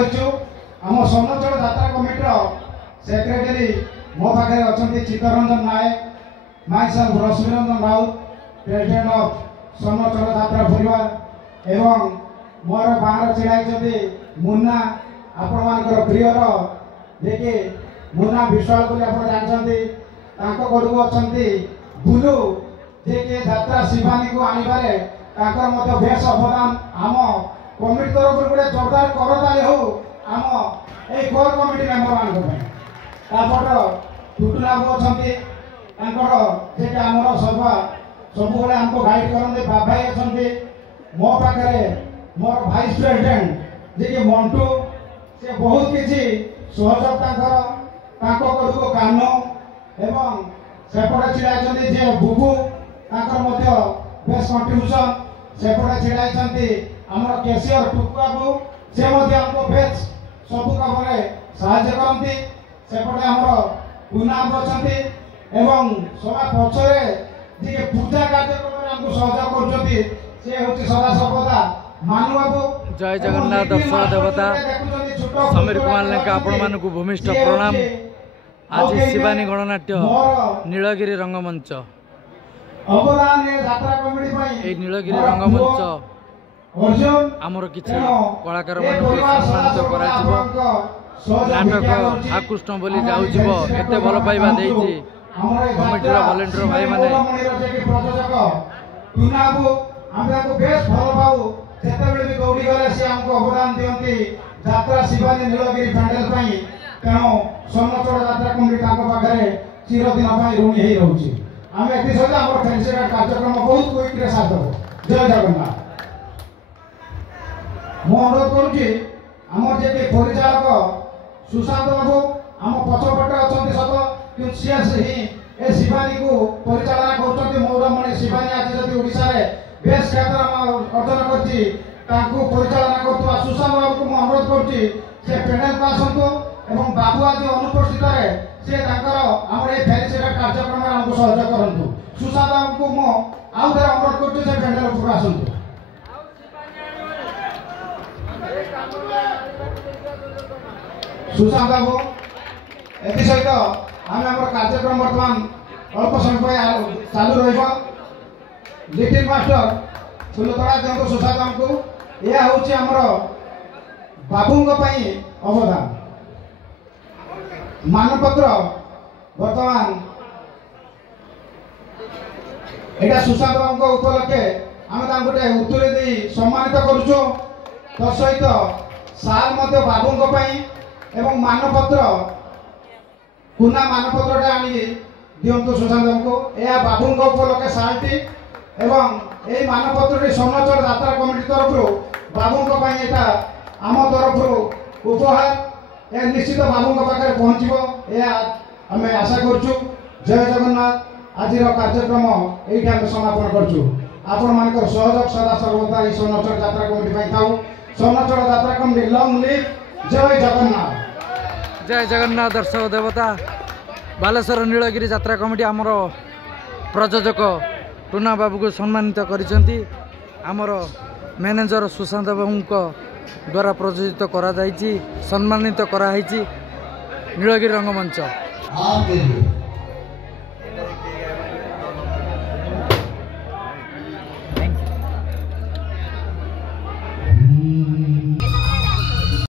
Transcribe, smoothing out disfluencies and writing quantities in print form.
आम सोनचल यात्रा committee secretary मो पाखे अच्छा Chittaranjan Nayak myself Rashmiranjan Raut president of Sonchal Yatra Parivar एवं मोर गाँव चिड़ाई मुन्ना आपण मान प्रियर जे मुन्ना विश्वाल को जानते गड़ू अच्छा बुलू जे कि यात्रा शिवानी को आनबारे बेस अवदान आम कमिटी तरफ गोटे जोरदार करताली हो आम ए कोर कमिटी मेंबर मान टुटुला अच्छा जे आमर सभा सब आमको गाइड करते बाबाई अच्छा मो पाखे मोर भाइस प्रेसिडेंट जे कि मंटू से बहुत किसी सहयोग गड़ू कानो एवं सेपटे छिड़ाई जे बुबू बेस कंट्रीब्यूशन सेपटे छिड़ाई आमर केसीआर टुकू से हमको बेस सब काम साहाय्य करती सेपटे आमर पुनाब अच्छा एवं सभा पक्षरे जे पूजा कार्यक्रम हमको सहयोग कर सदा सर्वदा मानु बाबू जय जगन्नाथ दर्शक देवता समीर कुमार लेंका आपण मानक भूमिष्ठ प्रणाम। आज शिवानी गणनाट्य नीलगिरी रंगमंच नीलगिरी रंगमंच आमर किसी कलाकार मान सम्मानित नाटक आकृष्ण बोली जाऊब एत भल पाइबा कमिटी भलेंटियर भाई मैंने दौड़ी गले से हमको अवदान दिखती यात्रा शिवानी नीलगिरी पैंडेल तेणु सोनचल यात्रा कमिटी पाखे चिरदिन ऋणी हो रोचे आम ए सहित आम फेलिसिटेट कार्यक्रम बहुत क्विक साथ जय जगन्नाथ मु अनुरोध करुँच जे परिचालक सुशांत बाबू आम पछपटे अच्छा सत कि सी ए शिवानी को परिचालना कर मौरमणि शिवानी आज जब ओडिशा बेस ख्यात अर्जन कर परिचालना कर सुशांत बाबू को अनुरोध करुँच पेंडेल को आसतु एवं बाबू आज अनुपस्थित से आम फेलिसिटेट कार्यक्रम आमको सहयोग करूँ सुशांत बाबू को मु आउ थे अनुरोध करुँच पेंडेल उपरको आसतु सुशांत बाबू ए सहित आम कार्यक्रम बर्तमान अल्प समय चालू लिटिल मास्टर फुलतड़ा दिंतु सुशांत बाबू को यह हूँ आमर बाबू अवदान मानपत्र बर्तमान एटा सुशांत बाबू उपलक्षे आम गोटे उत्तरी दे सम्मानित करुचु तत्सहित साल बाबू एवं मानपत्र पुना मानपत्र आनी दिंतु सुशांत बाबू को यह बाबू उपलक्षे सालटी एवं यही मानपत्र सोनचल यात्रा कमिटी तरफ बाबू आम तरफ उपहार यह निश्चित बाबू पाखे पहुँच आम आशा करुँ। जय जगन्नाथ आज कार्यक्रम ये समापन करुँ आपण मान सहयोग सदा सर्वदा सोनचल यात्रा कमिटी था सोनचल यात्रा कमिटी लंग लिव जय जगन्नाथ। जय जगन्नाथ दर्शक देवता बालेश्वर नीलगिरी यात्रा कमिटी आमर प्रयोजक टुना बाबू को सम्मानित करिसेंती आमर मैनेजर सुशांत बाबू द्वारा प्रयोजित करा सम्मानित कराई नीलगिरी रंगमंच।